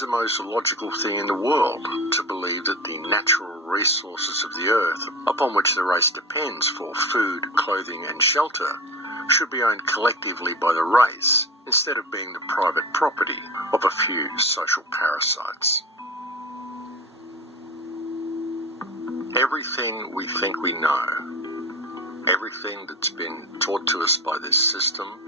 seems the most logical thing in the world to believe that the natural resources of the earth, upon which the race depends for food, clothing and shelter, should be owned collectively by the race instead of being the private property of a few social parasites. Everything we think we know, everything that's been taught to us by this system,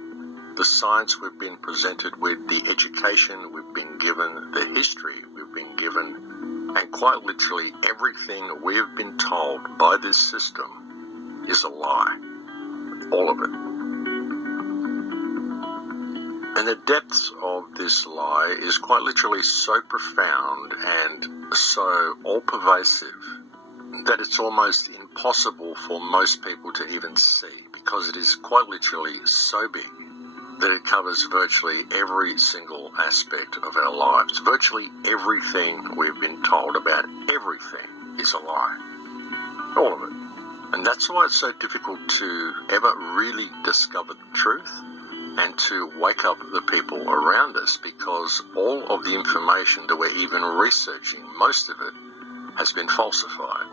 the science we've been presented with, the education we've been given, the history we've been given, and quite literally everything we have been told by this system is a lie. All of it. And the depths of this lie is quite literally so profound and so all-pervasive that it's almost impossible for most people to even see, because it is quite literally so big that it covers virtually every single aspect of our lives. Virtually everything we've been told about everything is a lie. All of it. And that's why it's so difficult to ever really discover the truth and to wake up the people around us, because all of the information that we're even researching, most of it, has been falsified.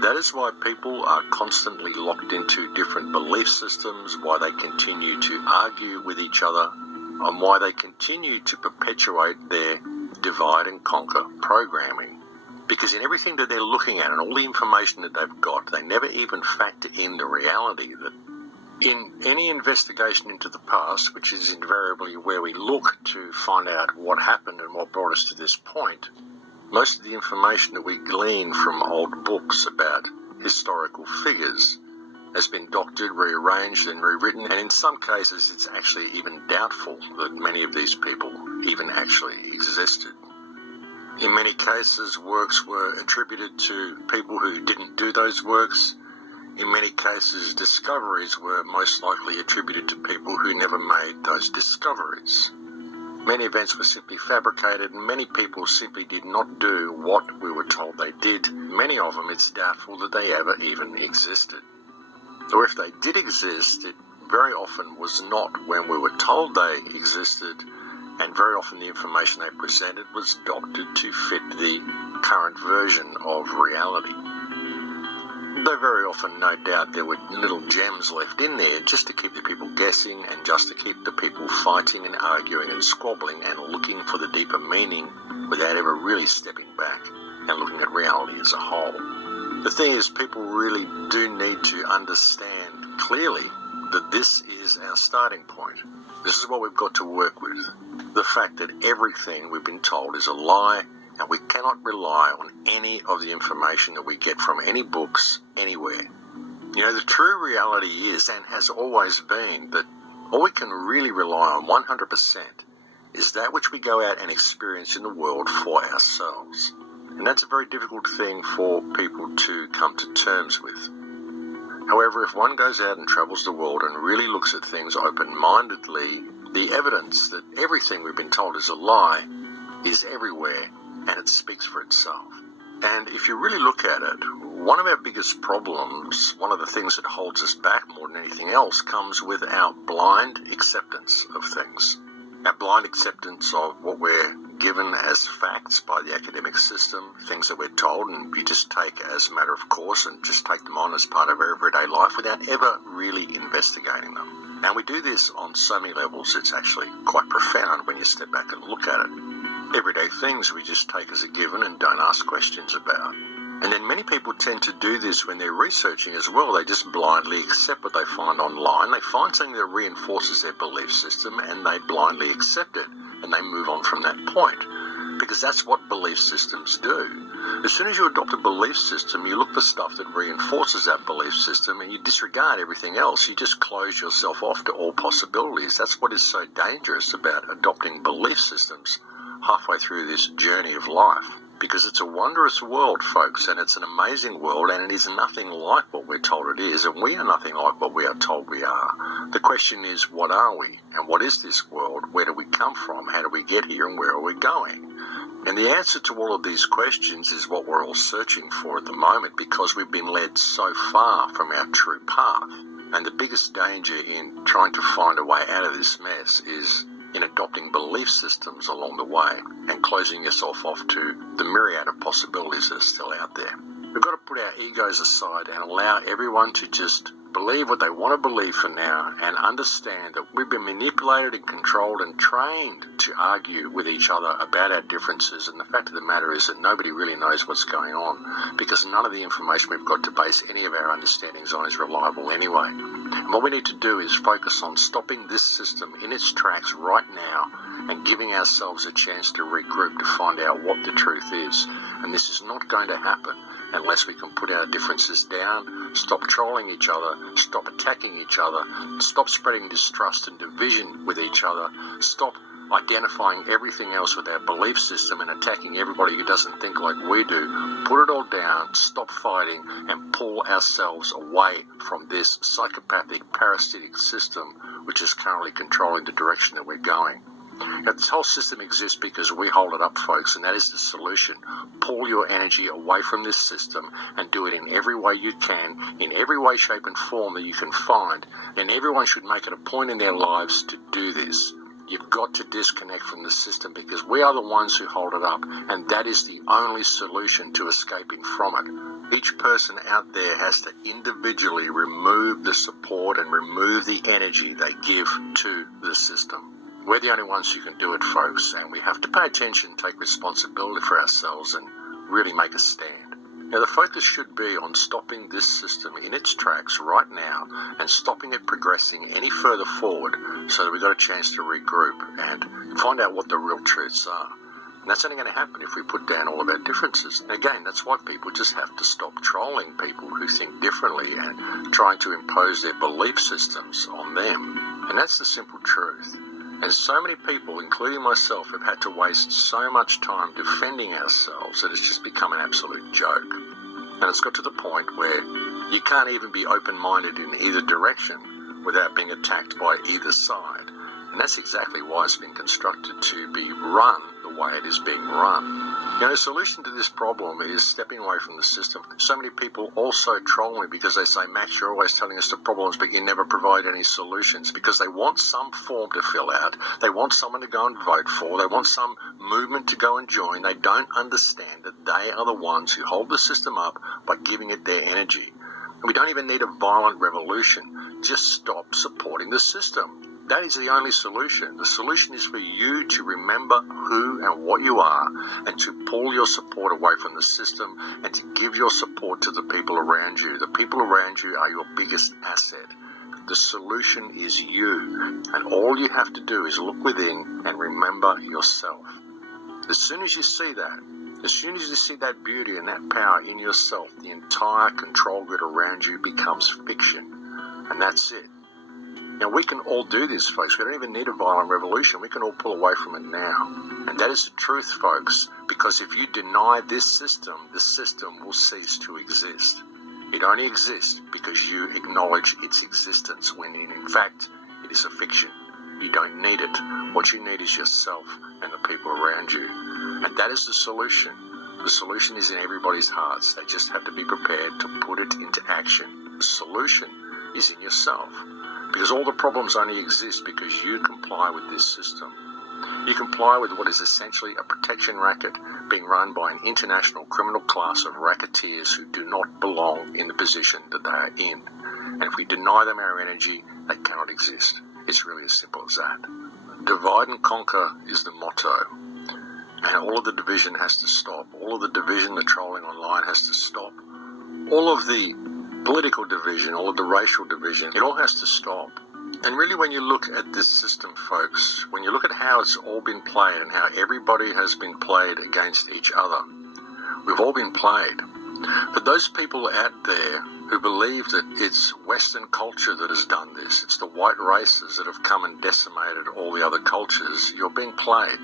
That is why people are constantly locked into different belief systems, why they continue to argue with each other, and why they continue to perpetuate their divide and conquer programming. Because in everything that they're looking at and all the information that they've got, they never even factor in the reality that in any investigation into the past, which is invariably where we look to find out what happened and what brought us to this point, most of the information that we glean from old books about historical figures has been doctored, rearranged and rewritten, and in some cases it's actually even doubtful that many of these people even actually existed. In many cases, works were attributed to people who didn't do those works. In many cases, discoveries were most likely attributed to people who never made those discoveries. Many events were simply fabricated, and many people simply did not do what we were told they did. Many of them, it's doubtful that they ever even existed. Or if they did exist, it very often was not when we were told they existed, and very often the information they presented was doctored to fit the current version of reality. Though very often, no doubt, there were little gems left in there just to keep the people guessing and just to keep the people fighting and arguing and squabbling and looking for the deeper meaning without ever really stepping back and looking at reality as a whole. The thing is, people really do need to understand clearly that this is our starting point. This is what we've got to work with. The fact that everything we've been told is a lie, and we cannot rely on any of the information that we get from any books anywhere. You know, the true reality is, and has always been, that all we can really rely on 100% is that which we go out and experience in the world for ourselves. And that's a very difficult thing for people to come to terms with. However, if one goes out and travels the world and really looks at things open-mindedly, the evidence that everything we've been told is a lie is everywhere, and it speaks for itself. And if you really look at it, one of our biggest problems, one of the things that holds us back more than anything else, comes with our blind acceptance of things. Our blind acceptance of what we're given as facts by the academic system, things that we're told, and we just take as a matter of course and just take them on as part of our everyday life without ever really investigating them. And we do this on so many levels, it's actually quite profound when you step back and look at it. Everyday things we just take as a given and don't ask questions about. And then many people tend to do this when they're researching as well. They just blindly accept what they find online. They find something that reinforces their belief system and they blindly accept it and they move on from that point. Because that's what belief systems do. As soon as you adopt a belief system, you look for stuff that reinforces that belief system and you disregard everything else. You just close yourself off to all possibilities. That's what is so dangerous about adopting belief systems halfway through this journey of life. Because it's a wondrous world, folks, and it's an amazing world, and it is nothing like what we're told it is, and we are nothing like what we are told we are. The question is, what are we? And what is this world? Where do we come from? How do we get here? And where are we going? And the answer to all of these questions is what we're all searching for at the moment, because we've been led so far from our true path. And the biggest danger in trying to find a way out of this mess is in adopting belief systems along the way and closing yourself off to the myriad of possibilities that are still out there. We've got to put our egos aside and allow everyone to just believe what they want to believe for now and understand that we've been manipulated and controlled and trained to argue with each other about our differences, and the fact of the matter is that nobody really knows what's going on because none of the information we've got to base any of our understandings on is reliable anyway. And what we need to do is focus on stopping this system in its tracks right now and giving ourselves a chance to regroup to find out what the truth is. And this is not going to happen unless we can put our differences down, stop trolling each other, stop attacking each other, stop spreading distrust and division with each other, stop identifying everything else with our belief system and attacking everybody who doesn't think like we do. Put it all down, stop fighting, and pull ourselves away from this psychopathic, parasitic system which is currently controlling the direction that we're going. Now, this whole system exists because we hold it up, folks, and that is the solution. Pull your energy away from this system and do it in every way you can, in every way, shape and form that you can find. And everyone should make it a point in their lives to do this. You've got to disconnect from the system because we are the ones who hold it up, and that is the only solution to escaping from it. Each person out there has to individually remove the support and remove the energy they give to the system. We're the only ones who can do it, folks, and we have to pay attention, take responsibility for ourselves, and really make a stand. Now, the focus should be on stopping this system in its tracks right now and stopping it progressing any further forward so that we've got a chance to regroup and find out what the real truths are. And that's only going to happen if we put down all of our differences. And again, that's why people just have to stop trolling people who think differently and trying to impose their belief systems on them. And that's the simple truth. And so many people, including myself, have had to waste so much time defending ourselves that it's just become an absolute joke. And it's got to the point where you can't even be open-minded in either direction without being attacked by either side. And that's exactly why it's been constructed to be run the way it is being run. You know, the solution to this problem is stepping away from the system. So many people also troll me because they say, Max, you're always telling us the problems, but you never provide any solutions, because they want some form to fill out. They want someone to go and vote for. They want some movement to go and join. They don't understand that they are the ones who hold the system up by giving it their energy. And we don't even need a violent revolution. Just stop supporting the system. That is the only solution. The solution is for you to remember who and what you are and to pull your support away from the system and to give your support to the people around you. The people around you are your biggest asset. The solution is you. And all you have to do is look within and remember yourself. As soon as you see that, as soon as you see that beauty and that power in yourself, the entire control grid around you becomes fiction. And that's it. Now, we can all do this, folks. We don't even need a violent revolution. We can all pull away from it now. And that is the truth, folks, because if you deny this system will cease to exist. It only exists because you acknowledge its existence, when in fact it is a fiction. You don't need it. What you need is yourself and the people around you. And that is the solution. The solution is in everybody's hearts. They just have to be prepared to put it into action. The solution is in yourself. Because all the problems only exist because you comply with this system. You comply with what is essentially a protection racket being run by an international criminal class of racketeers who do not belong in the position that they are in. And if we deny them our energy, they cannot exist. It's really as simple as that. Divide and conquer is the motto. And all of the division has to stop. All of the division, the trolling online has to stop. All of the political division, all of the racial division, it all has to stop. And really, when you look at this system, folks, when you look at how it's all been played and how everybody has been played against each other, we've all been played. For those people out there who believe that it's Western culture that has done this, it's the white races that have come and decimated all the other cultures, you're being played.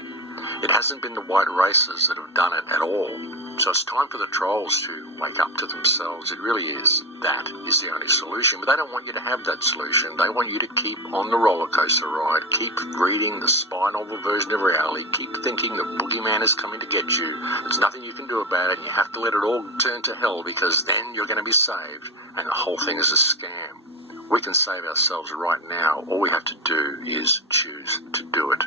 It hasn't been the white races that have done it at all. So it's time for the trolls to wake up to themselves. It really is. That is the only solution. But they don't want you to have that solution. They want you to keep on the roller coaster ride. Keep reading the spy novel version of reality. Keep thinking the boogeyman is coming to get you. There's nothing you can do about it, and you have to let it all turn to hell, because then you're going to be saved. And the whole thing is a scam. We can save ourselves right now. All we have to do is choose to do it.